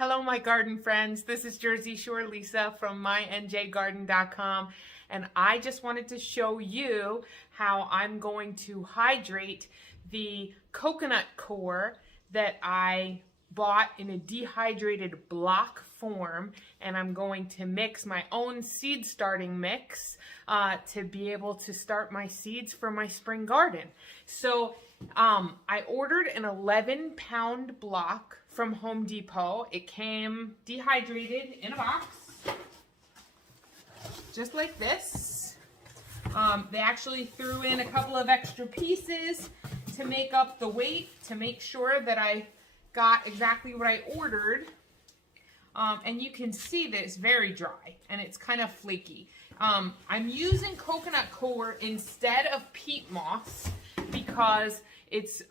Hello, my garden friends. This is Jersey Shore Lisa from MyNJGarden.com, and I just wanted to show you how I'm going to hydrate the coconut coir that I bought in a dehydrated block form, and I'm going to mix my own seed starting mix to be able to start my seeds for my spring garden. So I ordered an 11-pound block from Home Depot. It came dehydrated in a box, just like this. They actually threw in a couple of extra pieces to make up the weight, to make sure that I got exactly what I ordered. And you can see that it's very dry and it's kind of flaky. I'm using coconut coir instead of peat moss because it's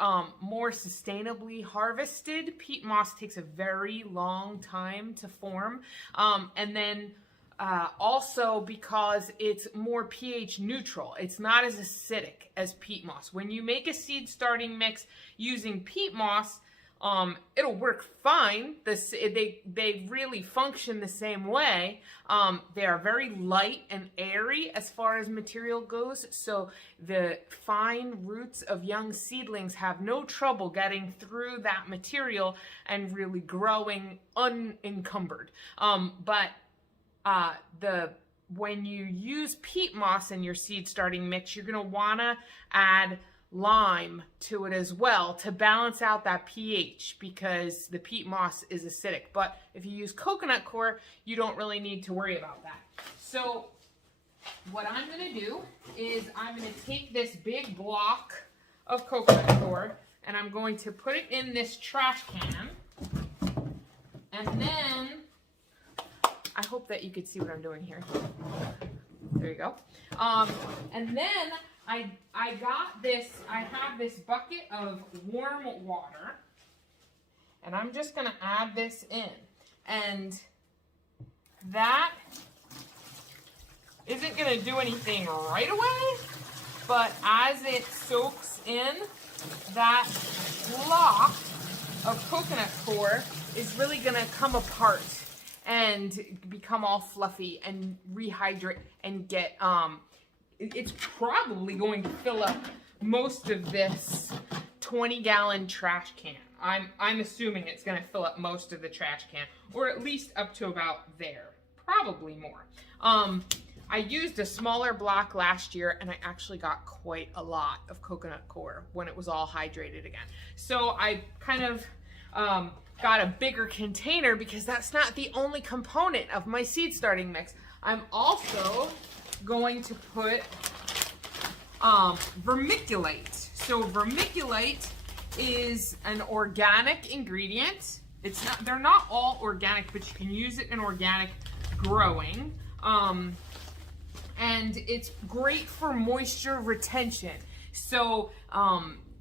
more sustainably harvested. Peat moss takes a very long time to form. And then also because it's more pH neutral. It's not as acidic as peat moss. When you make a seed starting mix using peat moss, it'll work fine. They really function the same way. They are very light and airy as far as material goes, so the fine roots of young seedlings have no trouble getting through that material and really growing unencumbered. When you use peat moss in your seed starting mix, you're going to want to add lime to it as well to balance out that pH, because the peat moss is acidic. But if you use coconut coir, you don't really need to worry about that. So what I'm going to do is I'm going to take this big block of coconut coir and I'm going to put it in this trash can, and then I hope that you could see what I'm doing here. There you go. And then I have this bucket of warm water, and I'm just going to add this in. And that isn't going to do anything right away, but as it soaks in, that block of coconut coir is really going to come apart and become all fluffy and rehydrate and get it's probably going to fill up most of this 20-gallon trash can. I'm assuming it's going to fill up most of the trash can, or at least up to about there, probably more. I used a smaller block last year, and I actually got quite a lot of coconut coir when it was all hydrated again. So I kind of got a bigger container because that's not the only component of my seed starting mix. I'm also going to put vermiculite. So vermiculite is an organic ingredient. They're not all organic, but you can use it in organic growing. And it's great for moisture retention. So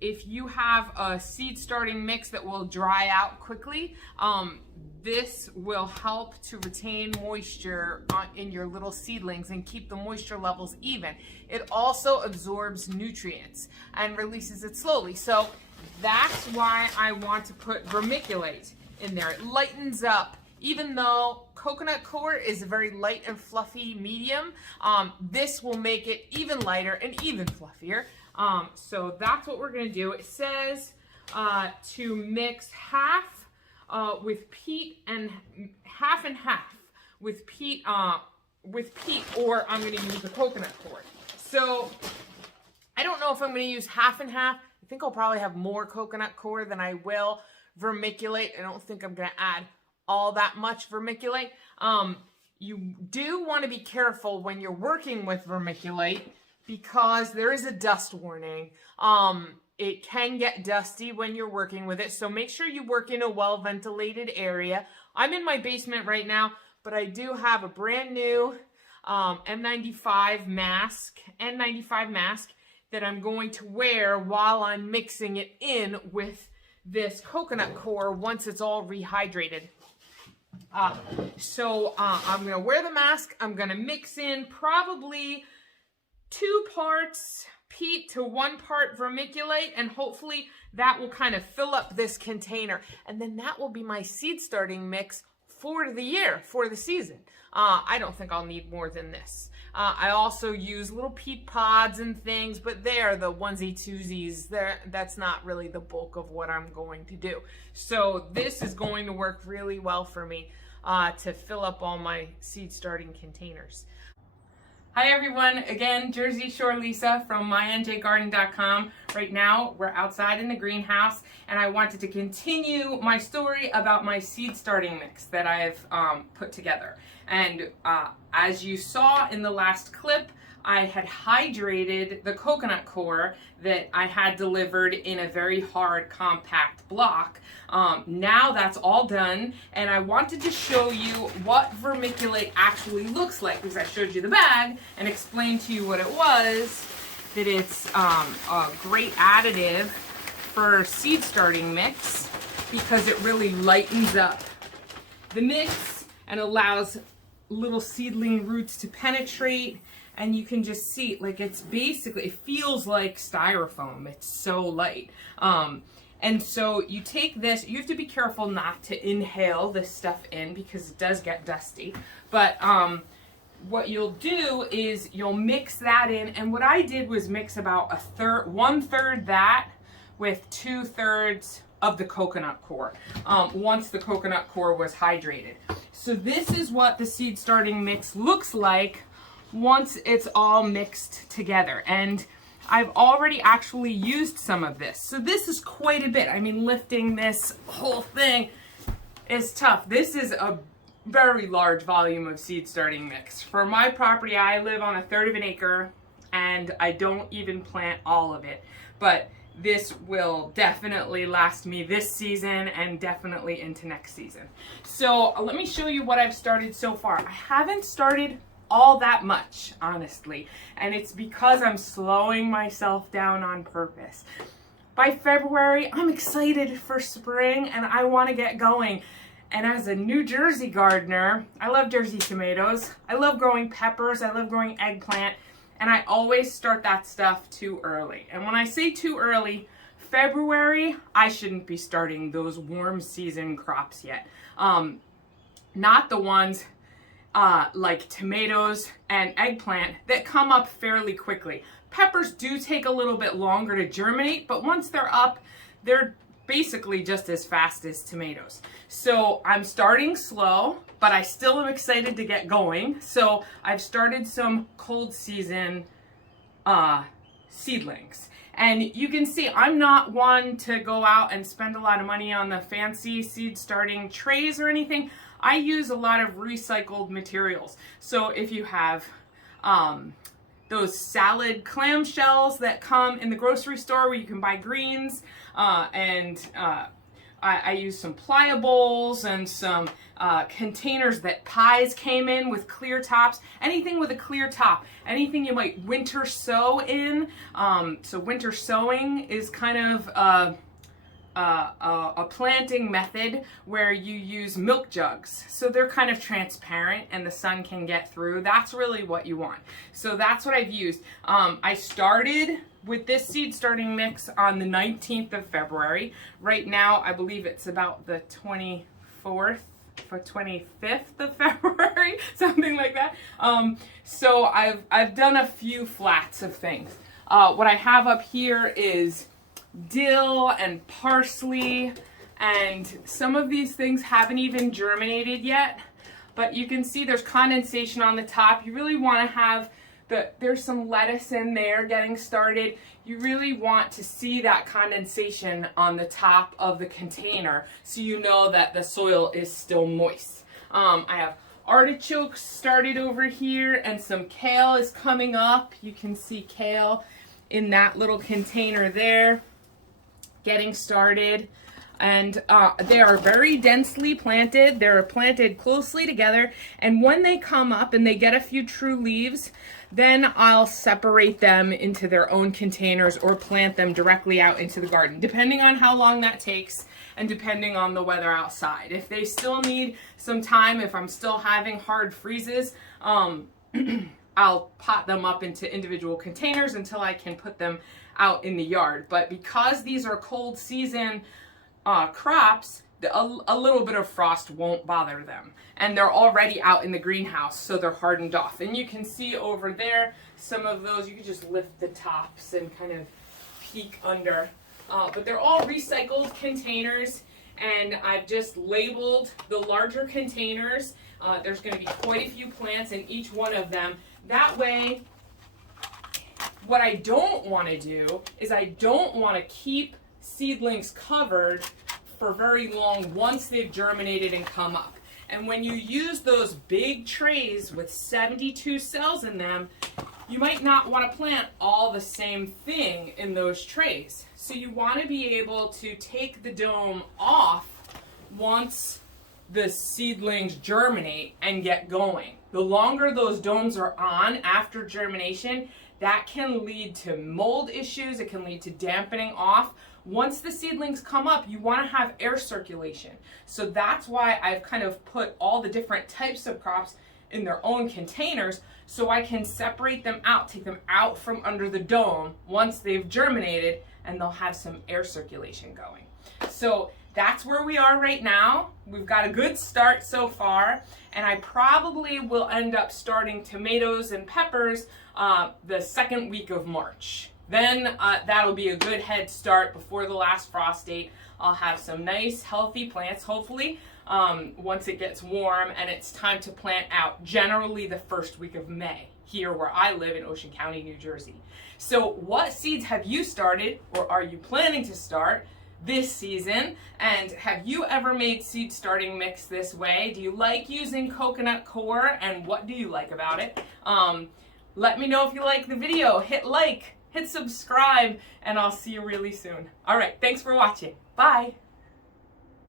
if you have a seed starting mix that will dry out quickly, this will help to retain moisture in your little seedlings and keep the moisture levels even. It also absorbs nutrients and releases it slowly. So that's why I want to put vermiculite in there. It lightens up. Even though coconut coir is a very light and fluffy medium, this will make it even lighter and even fluffier. So that's what we're going to do. It says to mix half with peat and half with peat, or I'm going to use the coconut coir. So I don't know if I'm going to use half and half. I think I'll probably have more coconut coir than I will vermiculite. I don't think I'm going to add all that much vermiculite. You do want to be careful when you're working with vermiculite because there is a dust warning. It can get dusty when you're working with it, so make sure you work in a well-ventilated area. I'm in my basement right now, but I do have a brand new N95 mask that I'm going to wear while I'm mixing it in with this coconut coir once it's all rehydrated. So I'm going to wear the mask. I'm going to mix in probably 2 parts peat to 1 part vermiculite, and hopefully that will kind of fill up this container. And then that will be my seed starting mix for the year, for the season. I don't think I'll need more than this. I also use little peat pods and things, but they are the onesie twosies. That's not really the bulk of what I'm going to do. So this is going to work really well for me to fill up all my seed starting containers. Hi everyone, again, Jersey Shore Lisa from MyNJGarden.com. Right now, we're outside in the greenhouse, and I wanted to continue my story about my seed starting mix that I've put together. And as you saw in the last clip, I had hydrated the coconut coir that I had delivered in a very hard, compact block. Now that's all done, and I wanted to show you what vermiculite actually looks like, because I showed you the bag and explained to you what it was, that it's a great additive for seed starting mix because it really lightens up the mix and allows little seedling roots to penetrate. And you can just see, like, it's basically, it feels like styrofoam. It's so light. And so you take this, you have to be careful not to inhale this stuff in because it does get dusty. But what you'll do is you'll mix that in. And what I did was mix about 1/3 that with 2/3 of the coconut coir, once the coconut coir was hydrated. So this is what the seed starting mix looks like once it's all mixed together. And I've already actually used some of this. So this is quite a bit. I mean, lifting this whole thing is tough. This is a very large volume of seed starting mix. For my property, I live on 1/3 of an acre, and I don't even plant all of it. But this will definitely last me this season and definitely into next season. So let me show you what I've started so far. I haven't started all that much, honestly, and it's because I'm slowing myself down on purpose. By February, I'm excited for spring and I want to get going. And as a New Jersey gardener, I love Jersey tomatoes, I love growing peppers, I love growing eggplant, and I always start that stuff too early. And when I say too early, February, I shouldn't be starting those warm season crops yet. Not the ones like tomatoes and eggplant that come up fairly quickly. Peppers do take a little bit longer to germinate, but once they're up, they're basically just as fast as tomatoes. So I'm starting slow, but I still am excited to get going. So I've started some cold season seedlings. And you can see I'm not one to go out and spend a lot of money on the fancy seed starting trays or anything. I use a lot of recycled materials. So if you have those salad clamshells that come in the grocery store where you can buy greens, I use some pliables and some containers that pies came in with clear tops. Anything with a clear top, anything you might winter sow in. So winter sowing is kind of a planting method where you use milk jugs. So they're kind of transparent and the sun can get through. That's really what you want. So that's what I've used. I started with this seed starting mix on the 19th of February. Right now, I believe it's about the 24th or 25th of February, something like that. So I've done a few flats of things. What I have up here is dill and parsley, and some of these things haven't even germinated yet, but you can see there's condensation on the top. You really want to have there's some lettuce in there getting started. You really want to see that condensation on the top of the container so you know that the soil is still moist. I have artichokes started over here, and some kale is coming up. You can see kale in that little container there getting started. And they are very densely planted. They're planted closely together, and when they come up and they get a few true leaves, then I'll separate them into their own containers or plant them directly out into the garden, depending on how long that takes and depending on the weather outside. If they still need some time, if I'm still having hard freezes, I'll pot them up into individual containers until I can put them out in the yard. But because these are cold season crops, a little bit of frost won't bother them. And they're already out in the greenhouse, so they're hardened off. And you can see over there, some of those, you can just lift the tops and kind of peek under. But they're all recycled containers, and I've just labeled the larger containers. There's going to be quite a few plants in each one of them. That way, what I don't want to do is I don't want to keep seedlings covered for very long once they've germinated and come up. And when you use those big trays with 72 cells in them, you might not want to plant all the same thing in those trays. So you want to be able to take the dome off once the seedlings germinate and get going. The longer those domes are on after germination, that can lead to mold issues, it can lead to dampening off. Once the seedlings come up, you want to have air circulation. So that's why I've kind of put all the different types of crops in their own containers, so I can separate them out, take them out from under the dome once they've germinated, and they'll have some air circulation going. So that's where we are right now. We've got a good start so far, and I probably will end up starting tomatoes and peppers the second week of March. Then that'll be a good head start before the last frost date. I'll have some nice healthy plants, hopefully, once it gets warm and it's time to plant out, generally the first week of May, here where I live in Ocean County, New Jersey. So what seeds have you started, or are you planning to start this season? And have you ever made seed starting mix this way? Do you like using coconut coir, and what do you like about it? Let me know if you like the video. Hit like, hit subscribe, and I'll see you really soon. All right, thanks for watching. Bye.